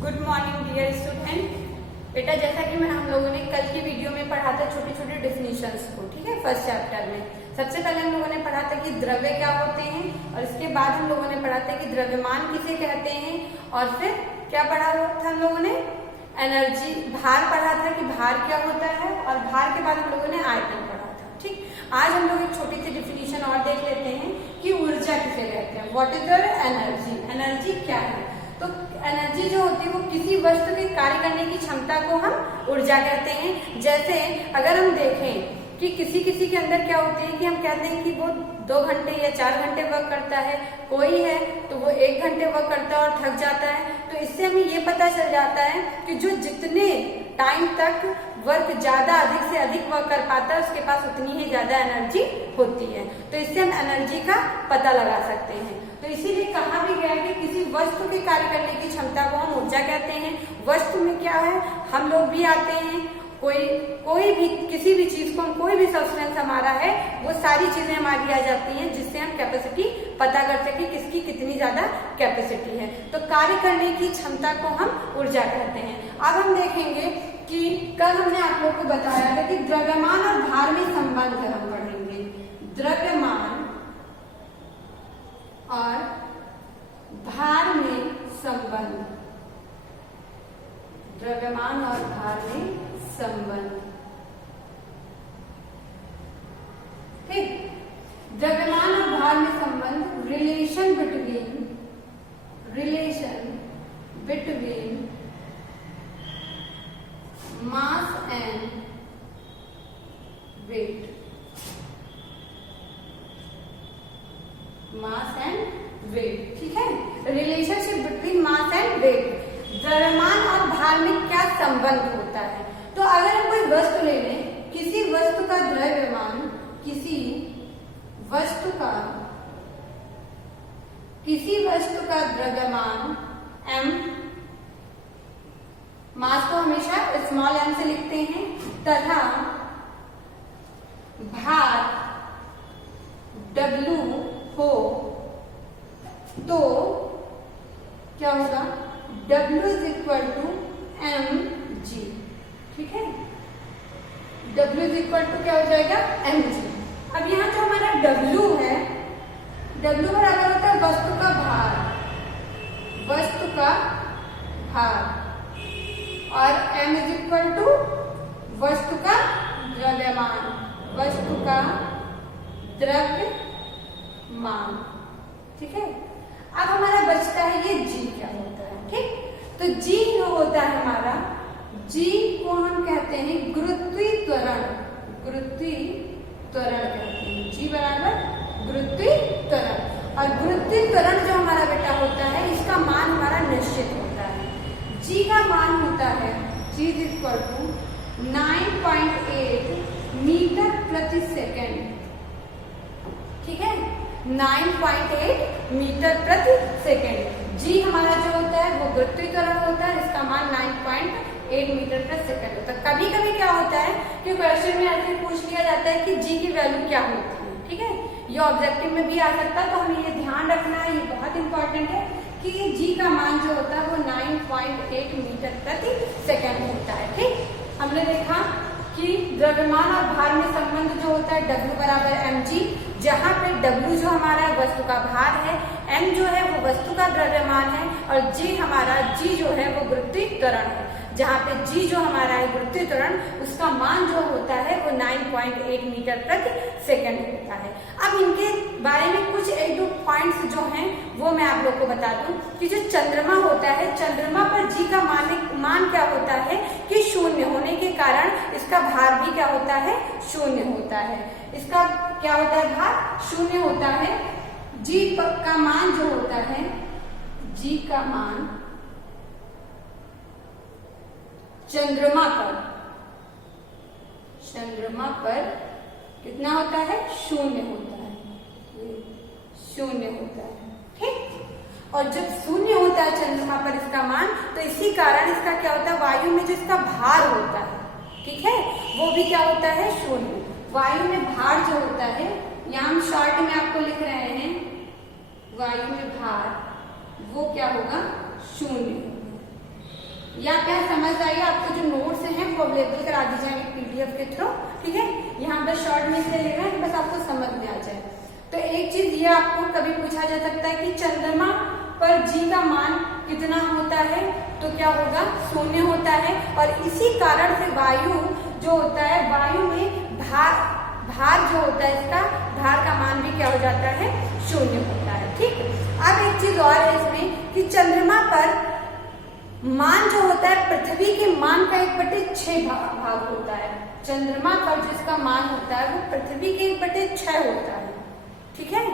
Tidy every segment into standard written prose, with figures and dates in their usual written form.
Good morning dear student. बेटा जैसा कि हम लोगों ने कल की वीडियो में पढ़ा था छोटे छोटे डिफिनीशंस को, ठीक है, फर्स्ट चैप्टर में। सबसे पहले हम लोगों ने पढ़ा था कि द्रव्य क्या होते हैं, और इसके बाद हम लोगों ने पढ़ा था कि द्रव्यमान किसे कहते हैं, और फिर क्या पढ़ा था हम लोगों ने, एनर्जी, भार पढ़ा था कि भार क्या होता है, और भार के बाद हम लोगों ने आयतन पढ़ा था। ठीक, आज हम लोग एक छोटी सी डिफिनीशन और देख लेते हैं कि ऊर्जा किसे कहते हैं। What is the energy, energy क्या है। तो एनर्जी जो होती है वो किसी वस्तु के कार्य करने की क्षमता को हम ऊर्जा कहते हैं। जैसे अगर हम देखें कि किसी किसी के अंदर क्या होती है कि हम कहते हैं कि वो 2 घंटे या 4 घंटे वर्क करता है, कोई है तो वो 1 घंटे वर्क करता है और थक जाता है। तो इससे हमें ये पता चल जाता है कि जो जितने टाइम तक वर्क ज्यादा अधिक से अधिक वर्क कर पाता है उसके पास उतनी ही ज्यादा एनर्जी होती है। तो इससे हम एनर्जी का पता लगा सकते हैं। तो इसीलिए कहा भी गया कि किसी वस्तु के कार्य करने की क्षमता को हम ऊर्जा कहते हैं। वस्तु में क्या है, हम लोग भी आते हैं, कोई भी किसी भी चीज को, कोई भी सब्सटेंस हमारा है, वो सारी चीजें हमारी आ जाती हैं जिससे हम कैपेसिटी पता कर सके किसकी कितनी ज्यादा कैपेसिटी है। तो कार्य करने की क्षमता को हम ऊर्जा कहते हैं। अब हम देखेंगे कि कल हमने आप लोग को बताया था कि द्रव्यमान और भार में संबंध हम पढ़ेंगे। द्रव्यमान और भार में संबंध, द्रव्यमान और भार में संबंध। ठीक, द्रव्यमान और भार में संबंध, relation between mass and weight, mass and weight. ठीक है, relationship between mass and weight. द्रव्यमान और भार में क्या संबंध होता है। तो अगर हम कोई वस्तु ले लें, किसी वस्तु का द्रव्यमान, किसी वस्तु का द्रव्यमान m, मास को हमेशा स्मॉल m से लिखते हैं, तथा भार W हो तो क्या होगा, W is equal to mg। ठीक है, W इज इक्वल टू क्या हो जाएगा, mg। अब यहाँ जो हमारा W है, W बराबर होता है वस्तु का भार, और m इज इक्वल टू वस्तु का द्रव्यमान, ठीक है। अब हमारा बचता है ये G क्या होता है। ठीक, तो G जो होता है हमारा, G को हम कहते हैं गुरुत्वीय त्वरण कहते हैं। G बराबर गुरुत्वीय त्वरण, और गुरुत्वीय त्वरण जो हमारा बेटा होता है इसका मान हमारा निश्चित होता है। G का मान होता है G is equal to 9.8 metre प्रति सेकेंड। ठीक है, 9.8 मीटर प्रति सेकेंड। G हमारा जो होता है वो गुरुत्वीय त्वरण होता है, इसका मान 9.8 मीटर प्रति सेकेंड होता है। कभी कभी क्या होता है कि क्वेश्चन में ऐसे पूछ लिया जाता है कि G की वैल्यू क्या होती है। ठीक है, ये ऑब्जेक्टिव में भी आ सकता है, तो हमें ये ध्यान रखना है, ये बहुत इंपॉर्टेंट है कि G का मान जो होता है वो 9.8 मीटर प्रति सेकेंड होता है। ठीक, हमने देखा कि द्रव्यमान और भार में संबंध जो होता है W बराबर mg, जहाँ पे W जो हमारा वस्तु का भार है, m जो है वो वस्तु का द्रव्यमान है, और G जो है वो गुरुत्वीय त्वरण है। जहाँ पे G जो हमारा है गुरुत्वीय त्वरण, उसका मान जो होता है वो 9.8 मीटर प्रति सेकेंड होता है। अब इनके बारे में कुछ 1-2 पॉइंट्स जो हैं वो मैं आप लोग को बता दूं कि जो चंद्रमा होता है, चंद्रमा पर G का मान क्या होता है कि 0 होने के कारण इसका भार भी क्या होता है, 0 होता है। इसका क्या होता है, भार 0 होता है। G का मान जो होता है, G का मान चंद्रमा पर कितना होता है, 0 होता है, 0 होता है। ठीक, और जब 0 होता है चंद्रमा पर इसका मान, तो इसी कारण इसका क्या होता है, वायु में जो इसका भार होता है, ठीक है, वो भी क्या होता है, 0। वायु में भार जो होता है, यहाँ हम शॉर्ट में आपको लिख रहे हैं, वायु में भार वो क्या होगा, 0। या क्या समझ आइए, आपको जो नोट्स हैं वो अवेलेबल करा दी जाएंगे PDF के थ्रू, ठीक है। यहाँ पर शॉर्ट में इसलिए ले रहे हैं बस आपको समझ में आ जाए। तो एक चीज ये आपको कभी पूछा जा सकता है कि चंद्रमा पर G का मान कितना होता है, तो क्या होगा, 0 होता है। और इसी कारण से वायु जो होता है, वायु में भार जो होता है, इसका भार का मान भी क्या हो जाता है, 0 होता है, ठीक। अब एक चीज और है इसमें कि चंद्रमा पर मान जो होता है पृथ्वी के मान का 1/6 भाग होता है। चंद्रमा पर जिसका मान होता है वो पृथ्वी के 1/6 होता है, ठीक है।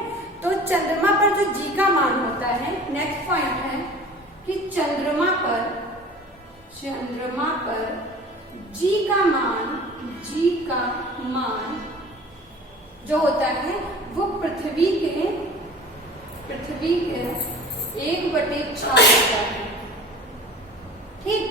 तो चंद्रमा पर जो G का मान होता है, नेक्स्ट पॉइंट है कि चंद्रमा पर G का मान जो होता है वो पृथ्वी के 1/6 होता है, ठीक।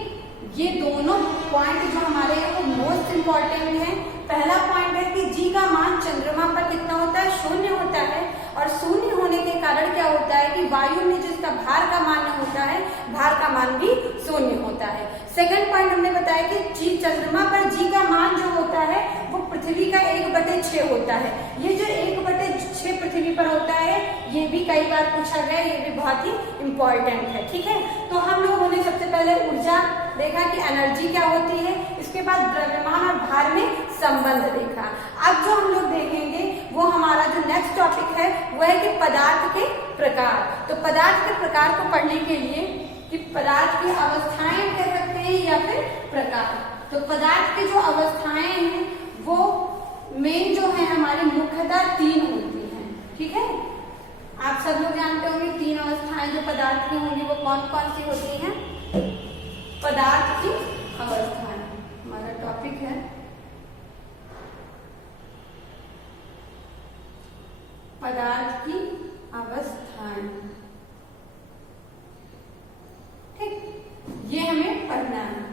ये दोनों पॉइंट जो हमारे हैं वो मोस्ट इंपॉर्टेंट है। पहला पॉइंट है कि G का मान चंद्रमा पर कितना होता है, 0 होता है। और 0 होने के कारण क्या होता है कि वायु में जिसका भार का मान होता है, भार का मान भी 0 होता है। सेकंड पॉइंट हमने बताया कि चंद्रमा पर G का मान जो होता है वो पृथ्वी का 1/6 होता है। ये जो 1/6 पृथ्वी पर होता है, ये भी कई बार पूछा गया, ये भी बहुत ही इंपॉर्टेंट है, ठीक है। तो हम लोगों ने सबसे पहले ऊर्जा देखा कि एनर्जी क्या होती है, इसके बाद द्रव्यमान और भार में संबंध देखा। अब जो हम लोग देखेंगे वो हमारा जो नेक्स्ट टॉपिक है वो है कि पदार्थ के प्रकार। तो पदार्थ के प्रकार को पढ़ने के लिए कि पदार्थ की अवस्थाएं कह सकते हैं या फिर प्रकार। तो पदार्थ की जो अवस्थाएं हैं वो मेन जो है हमारे मुख्यतः 3 होती हैं, ठीक है। आप सब लोग जानते होंगे 3 अवस्थाएं जो पदार्थ की होंगी वो कौन कौन सी होती हैं। पदार्थ की अवस्थाएं हमारा टॉपिक है। पदार्थ की अवस्थाएं, ठीक, ये हमें पढ़ना है।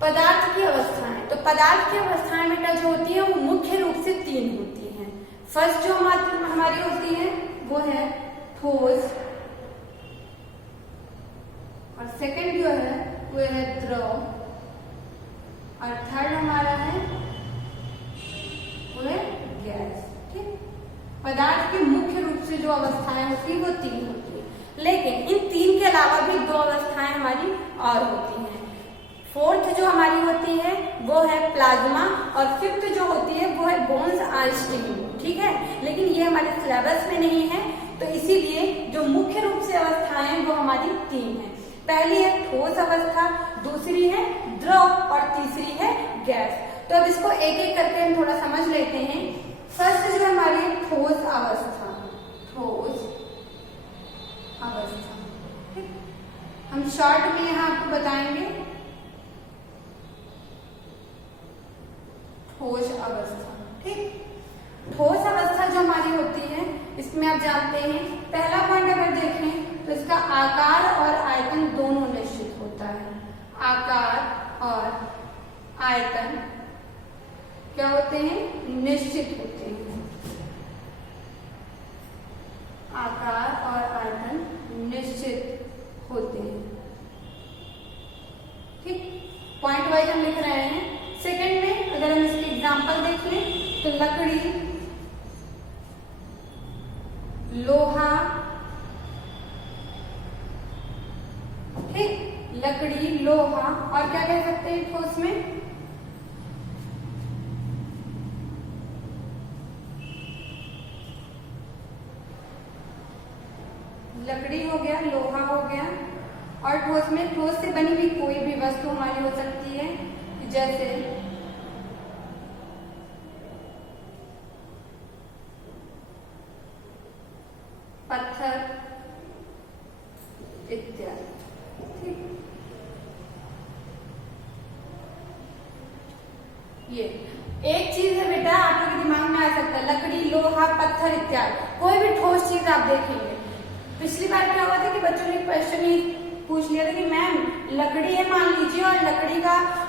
पदार्थ की अवस्थाएं, तो पदार्थ की अवस्थाएं बेटा जो होती है वो मुख्य रूप से 3 होती हैं। फर्स्ट जो हमारी होती है वो है ठोस, और सेकंड जो है वो है द्रव, और थर्ड हमारा है वो है गैस, ठीक। पदार्थ की मुख्य रूप से जो अवस्थाएं होती है वो 3 होती है, लेकिन इन 3 के अलावा भी 2 अवस्थाएं हमारी और होती हैं। फोर्थ जो हमारी होती है वो है प्लाज्मा, और फिफ्थ जो होती है वो है बोन्स आइंस्टीन, ठीक है। लेकिन ये हमारे सिलेबस में नहीं है, तो इसीलिए जो मुख्य रूप से अवस्थाएं हैं वो हमारी 3 है। पहली है ठोस अवस्था, दूसरी है द्रव और तीसरी है गैस। तो अब इसको एक एक करके हम थोड़ा समझ लेते हैं। फर्स्ट जो हमारी ठोस अवस्था, हम शॉर्ट में यहाँ आपको बताएंगे ठोस अवस्था, ठीक। ठोस अवस्था जो हमारी होती है इसमें आप जानते हैं पहला पॉइंट अगर देखें तो इसका आकार और आयतन दोनों निश्चित होता है। आकार और आयतन क्या होते हैं, निश्चित होते हैं। आकार और आयतन निश्चित होते हैं, ठीक। पॉइंट वाइज हम लिख रहे हैं। सेकंड में अगर हम इसके एग्जांपल देख लें तो लकड़ी, लोहा, ठीक, लकड़ी, लोहा, और क्या कह सकते हैं ठोस में, लकड़ी हो गया, लोहा हो गया, और ठोस में ठोस से बनी हुई कोई भी वस्तु हमारी हो सकती है, जैसे पत्थर इत्यादि, ठीक। ये एक चीज है बेटा आप लोग के दिमाग में आ सकता है, लकड़ी, लोहा, पत्थर इत्यादि, कोई भी ठोस चीज आप देखेंगे। पिछली बार क्या हुआ था कि बच्चों ने क्वेश्चन ही पूछ लिया था कि मैम लकड़ी है मान लीजिए, और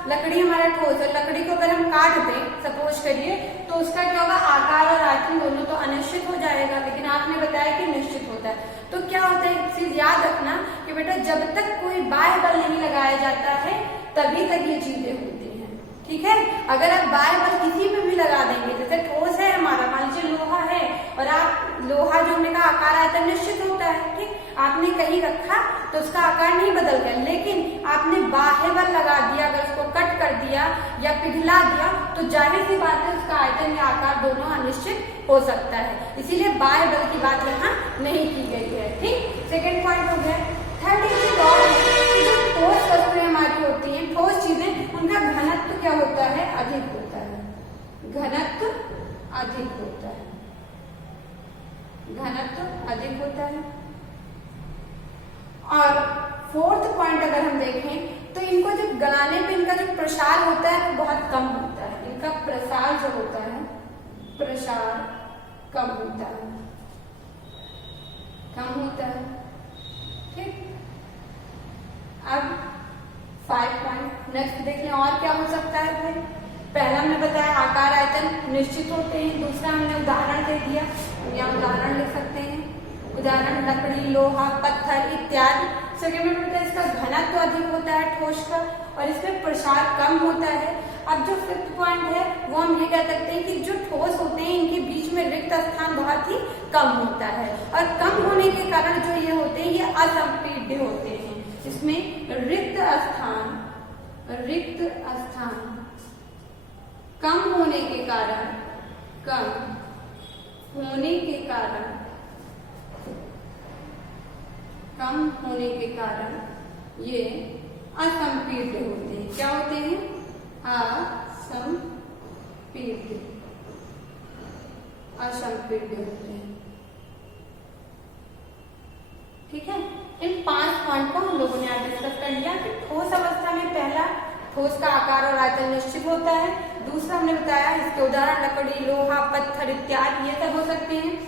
लकड़ी हमारा ठोस है, लकड़ी को अगर हम काट दें सपोज करिए तो उसका क्या होगा, आकार और आयतन दोनों तो अनिश्चित हो जाएगा, लेकिन आपने बताया कि निश्चित हो होता है। तो क्या होता है, एक चीज याद रखना कि बेटा जब तक कोई बाह्य बल नहीं लगाया जाता है तभी तक ये चीजें होती हैं, ठीक है। अगर आप बाह्य बल किसी पे भी लगा देंगे, जैसे ठोस है हमारा, मान लीजिए लोहा है, और आप लोहा जो हमने कहा आकार आयतन निश्चित होता है, ठीक, आपने कहीं रखा तो उसका आकार नहीं बदल गया, लेकिन आपने बाह्य बल लगा दिया, अगर उसको कट कर दिया या पिघला दिया तो जाहिर सी बात है उसका आयतन या आकार दोनों अनिश्चित हो सकता है, इसीलिए बाह्य बल की बात यहाँ नहीं की गई है, ठीक। सेकेंड पॉइंट हो गया। थर्ड एक और है कि जो ठोस वस्तुएं हमारी होती हैं, ठोस चीजें, उनका घनत्व क्या होता है, अधिक होता है, घनत्व अधिक होता है, घनत्व अधिक होता है। और फोर्थ पॉइंट अगर हम देखें तो इनको जब गलाने पे इनका जो प्रसार होता है वो बहुत कम होता है, इनका प्रसार जो होता है, प्रसार कम होता है, कम होता है, ठीक। अब 5 पॉइंट नेक्स्ट देख लें, और क्या हो सकता है फिर। पहला हमने बताया आकार आयतन निश्चित होते हैं, दूसरा हमने उदाहरण दे दिया, हम यहाँ उदाहरण लिख सकते हैं, उदाहरण लकड़ी, लोहा, पत्थर इत्यादि। सेकेंड में बताया इसका घनत्व अधिक होता है ठोस का, और इसमें प्रसार कम होता है। अब जो फिफ्थ पॉइंट है वो हम ये कह सकते हैं कि जो ठोस होते हैं इनके बीच में रिक्त स्थान बहुत ही कम होता है, और कम होने के कारण जो ये होते हैं ये असंपीड्य होते हैं, इसमें रिक्त स्थान कम होने के कारण, कम होने के कारण ये असंपीड्य होते हैं। क्या होते हैं, असंपीड्य होते हैं, ठीक है। इन 5 पॉइंट को हम लोगों ने आज डिस्कस कर लिया कि ठोस अवस्था में पहला ठोस का आकार और आयतन निश्चित होता है, दूसरा हमने बताया इसके उदाहरण लकड़ी, लोहा, पत्थर इत्यादि ये सब हो सकते हैं।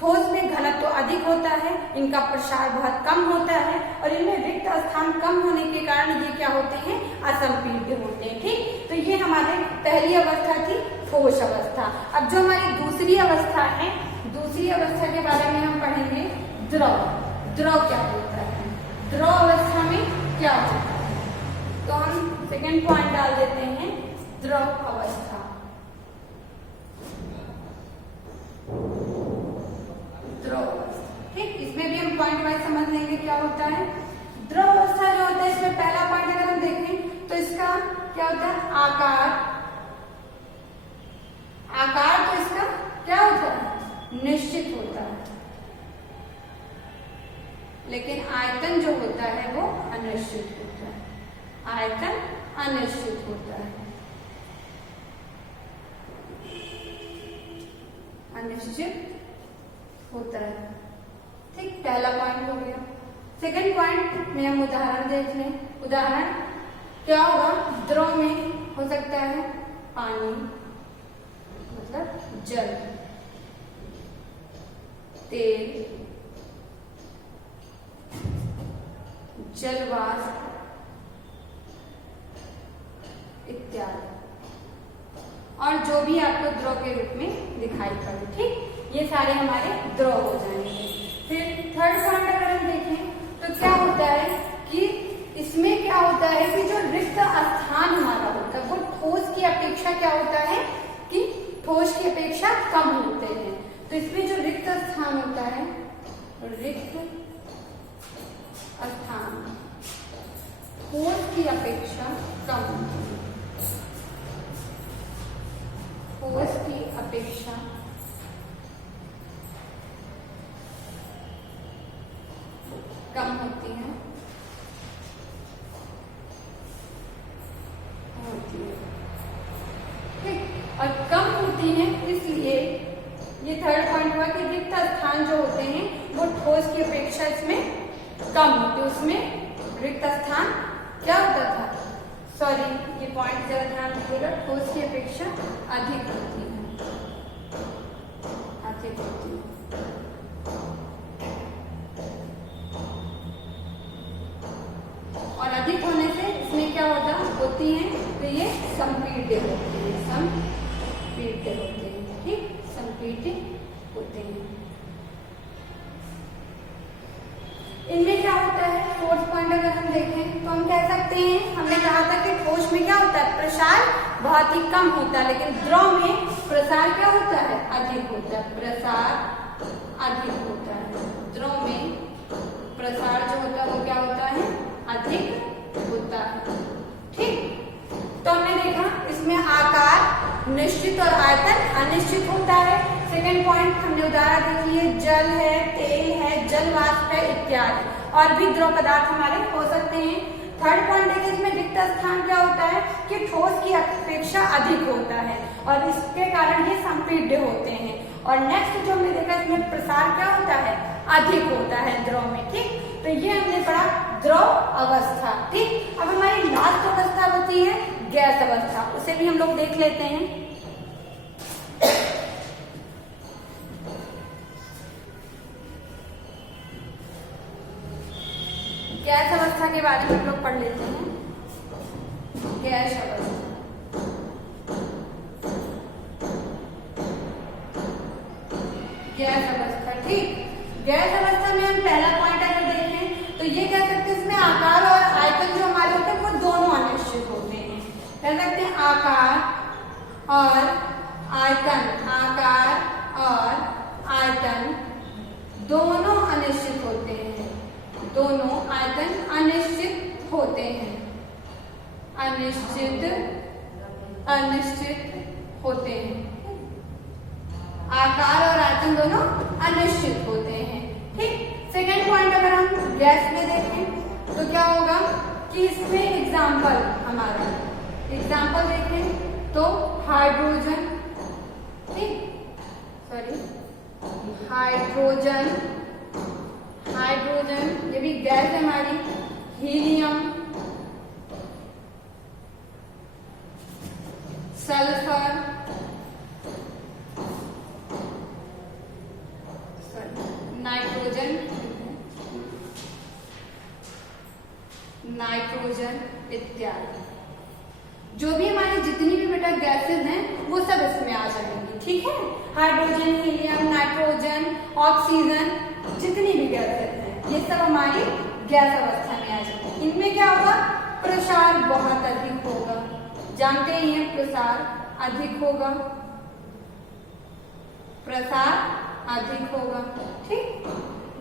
ठोस में घनत्व अधिक होता है, इनका प्रसार बहुत कम होता है, और इनमें रिक्त स्थान कम होने के कारण ये क्या होते हैं, असंपीड्य होते हैं, ठीक। तो ये हमारे पहली अवस्था थी ठोस अवस्था। अब जो हमारी दूसरी अवस्था है, दूसरी अवस्था के बारे में हम पढ़ेंगे द्रव। द्रव क्या होता है, द्रव अवस्था में क्या होता है, तो हम सेकेंड पॉइंट डाल देते हैं द्रव अवस्था। द्रव अवस्था, ठीक, इसमें भी हम पॉइंट वाइज समझ लेंगे क्या होता है। द्रव अवस्था जो होता है इसमें पहला पॉइंट अगर हम देखें तो इसका क्या होता है, आकार। आकार तो इसका क्या होता है, निश्चित होता है, लेकिन आयतन जो होता है वो अनिश्चित होता है, आयतन अनिश्चित होता है, अनिश्चित होता है, ठीक। पहला पॉइंट हो गया। सेकंड पॉइंट में हम उदाहरण देख लें। उदाहरण क्या होगा, द्रव में हो सकता है पानी मतलब जल, तेल, जलवाष्प इत्यादि, और जो भी आपको द्रव के रूप में दिखाई पड़े, ठीक, ये सारे हमारे द्रव हो जाएंगे। फिर थर्ड पॉइंट अगर हम देखें तो क्या होता है कि इसमें क्या होता है कि जो रिक्त स्थान हमारा होता है वो ठोस की अपेक्षा क्या होता है कि ठोस की अपेक्षा कम होते हैं। तो इसमें जो रिक्त स्थान होता है, रिक्त स्थान ठोस की अपेक्षा कम होते हैं, ठोस की अपेक्षा कम होती है, ठीक। और कम होती है इसलिए ये थर्ड पॉइंट हुआ कि रिक्त स्थान जो होते हैं वो ठोस की अपेक्षा इसमें कम होते, उसमें रिक्त स्थान क्या होता था, सॉरी ये पॉइंट जरा ध्यान रखिएगा, ठोस की अपेक्षा अधिक होती है, अधिक होती है, और अधिक होने से इसमें क्या होती है, तो ये संपीड्य होते हैं, संपीड्य होते हैं, ठीक, संपीड्य होते हैं। इनमें क्या होता है, फोर्थ पॉइंट अगर हम देखें तो हम कह सकते हैं, हमने कहा था कि ठोस में क्या होता है, प्रसार बहुत ही कम होता है, लेकिन द्रव में प्रसार क्या होता है, अधिक होता है, प्रसार अधिक होता है। द्रव में प्रसार जो होता है वो क्या होता है, अधिक होता है। ठीक, तो हमने देखा इसमें आकार निश्चित और आयतन अनिश्चित होता है। सेकेंड पॉइंट हमने उदाहरण देखी है, जल है, तेल है, जल वाष्प है इत्यादि, और भी द्रव पदार्थ हमारे हो सकते हैं। थर्ड पॉइंट देखिए, इसमें रिक्त स्थान क्या होता है कि ठोस की अपेक्षा अधिक होता है और इसके कारण ये संपीड्य होते हैं। और नेक्स्ट जो हमने देखा, इसमें प्रसार क्या होता है, अधिक होता है द्रव में। ठीक, तो ये हमने पढ़ा द्रव अवस्था। ठीक, अब हमारी लास्ट अवस्था होती है गैस अवस्था, उसे भी हम लोग देख लेते हैं। गैस अवस्था के बारे में हम लोग पढ़ लेते हैं। गैस अवस्था, गैस अवस्था। ठीक, गैस अवस्था में हम पहला पॉइंट अगर देखें तो ये कह सकते हैं इसमें आकार और आयतन जो हमारे होते हैं वो दोनों अनिश्चित होते हैं। कह सकते हैं आकार और आयतन, आकार और आयतन दोनों अनिश्चित होते हैं, दोनों आयतन अनिश्चित होते हैं, अनिश्चित होते हैं। आकार और आयतन दोनों अनिश्चित होते हैं। ठीक, सेकेंड पॉइंट अगर हम गैस में देखें तो क्या होगा कि इसमें एग्जाम्पल, हमारा एग्जाम्पल देखें तो हाइड्रोजन, ठीक, सॉरी हाइड्रोजन, हाइड्रोजन ये भी गैस है हमारी, हीलियम, सल्फर, नाइट्रोजन, नाइट्रोजन इत्यादि। जो भी हमारी जितनी भी बेटा गैसेस हैं वो सब इसमें आ जाएंगी। ठीक है, हाइड्रोजन, हीलियम, नाइट्रोजन, ऑक्सीजन, जितनी भी गैसेस हैं ये सब हमारी गैस अवस्था में आ जाएंगी। इनमें क्या होगा, प्रसार बहुत अधिक होगा, जानते ही हैं प्रसार अधिक होगा, प्रसार अधिक होगा। ठीक,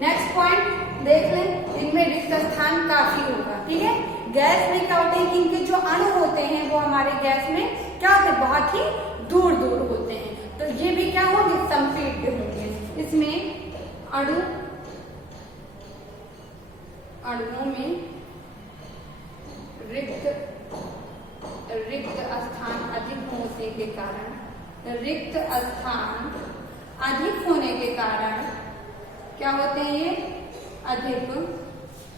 नेक्स्ट पॉइंट देख लें, इनमें रिक्त स्थान काफी होगा। ठीक है, गैस में क्या होते हैं कि इनके जो अणु होते हैं वो हमारे गैस में क्या होते हैं, बहुत ही दूर दूर होते हैं, तो ये भी क्या होंगे, संपीड्य होंगे। इसमें अणुओं में रिक्त स्थान अधिक होने के कारण, रिक्त स्थान अधिक होने के कारण क्या होते हैं, ये अधिक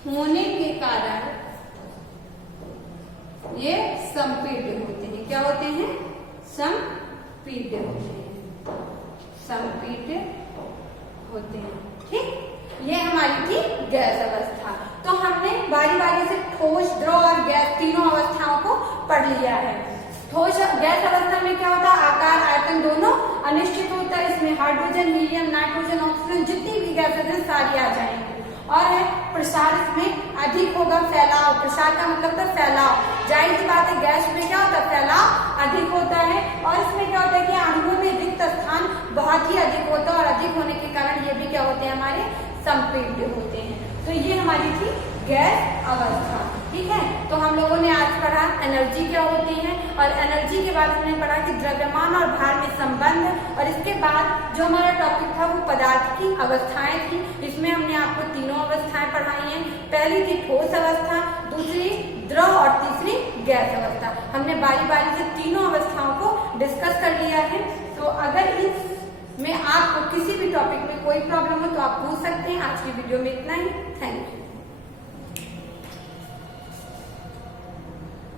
होने के कारण ये संपीड्य होते हैं। क्या होते हैं, संपीड्य होते हैं, संपीड्य होते हैं। ठीक, ये हमारी थी गैस अवस्था। तो हमने बारी बारी से ठोस, द्रव और गैस तीनों अवस्थाओं को पढ़ लिया है। ठोस गैस अवस्था में क्या होता है, आकार आयतन दोनों अनिश्चित होता है। इसमें हाइड्रोजन, हीलियम, नाइट्रोजन, ऑक्सीजन जितनी भी गैसेस हैं सारी आ जाएंगी। और है प्रसार इसमें अधिक होगा, फैलाव, प्रसार का मतलब होता है फैलाव। जाहिर सी बात है गैस में क्या होता है, फैलाव अधिक होता है। और इसमें क्या होता है कि अणुओं में रिक्त स्थान बहुत ही अधिक होता है और अधिक होने के कारण ये भी क्या होते हैं, हमारे संपीड्य होते हैं। तो ये हमारी थी गैस अवस्था। ठीक है, तो हम लोगों ने आज पढ़ा एनर्जी क्या होती है, और एनर्जी के बाद हमने पढ़ा कि द्रव्यमान और भार में संबंध, और इसके बाद जो हमारा टॉपिक था वो पदार्थ की अवस्थाएं थी। इसमें हमने आपको तीनों अवस्थाएं पढ़ाई हैं। पहली थी ठोस अवस्था, दूसरी द्रव और तीसरी गैस अवस्था। हमने बारी बारी से तीनों अवस्थाओं को डिस्कस कर लिया है। तो अगर इसमें आपको किसी भी टॉपिक में कोई प्रॉब्लम हो तो आप पूछ सकते हैं। आज की वीडियो में इतना ही। Thank you.